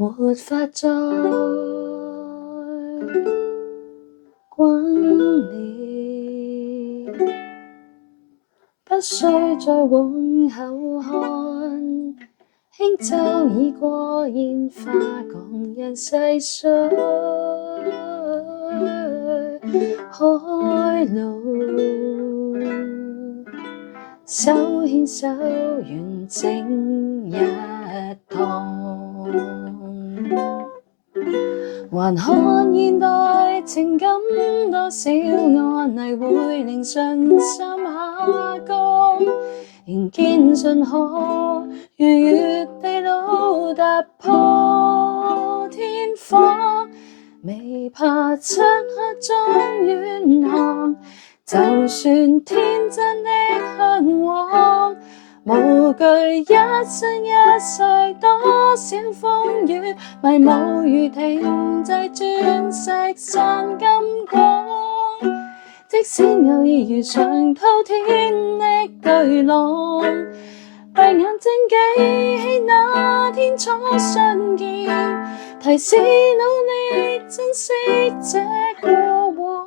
沒法再轟烈，不需再往後看，輕舟已過煙花，港人細水海路，手牽手完整一趟。還看現代情感多少案例會令信心下降，仍堅信可逾越地老突破天荒，未怕漆黑中遠航，就算天真的向往，無懼一生一世多少風雨，迷霧如停滯鑽石散金光。即使偶爾遇上滔天的巨浪，閉眼睛記起那天初相見，提示努力珍惜這過往。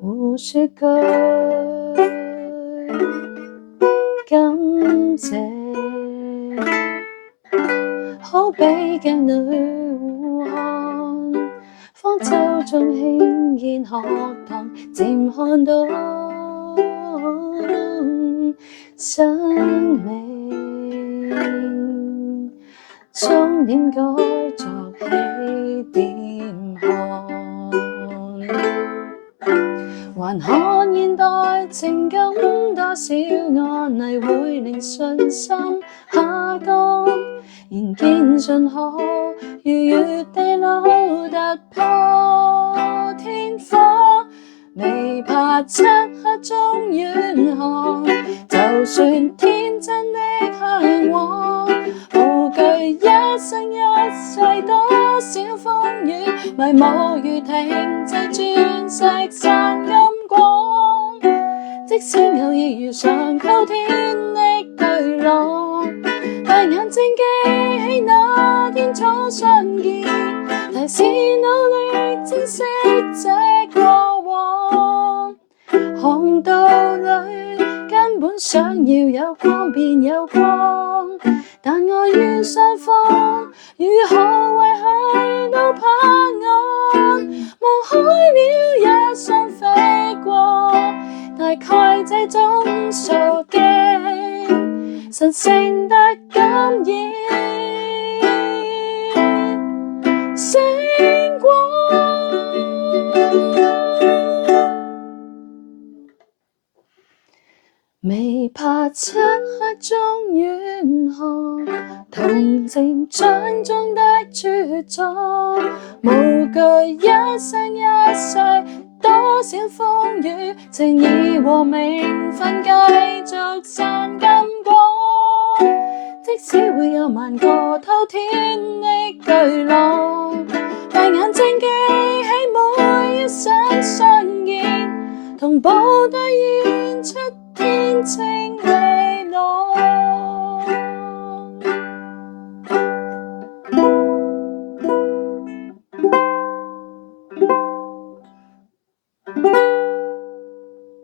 胡說句感謝，好比鏡裏互看，方舟中輕見學堂，漸看到生命終點該作起點看。還看現代情感多少案例會令信心下降，仍堅信可逾越地老突破天荒，未怕漆黑中遠航，就算天真的向往，無懼一生一世多少風雨，迷霧如停滯鑽石散金光。即使偶爾遇上滔天的巨浪，閉眼睛記起那天初相見，提示努力珍惜這過往。航道裏根本想要有光便有光，但礙於雙方如何維繫都怕岸，望海鳥也想飛過，大概這種數徑神聖得感染星光。未怕漆黑中遠航，同情掌中的茁壯，無懼一生一世多少風雨，情義和名分繼續散金光。即使會有萬個滔天的巨浪，閉眼睛記起每一生相見，同步兌現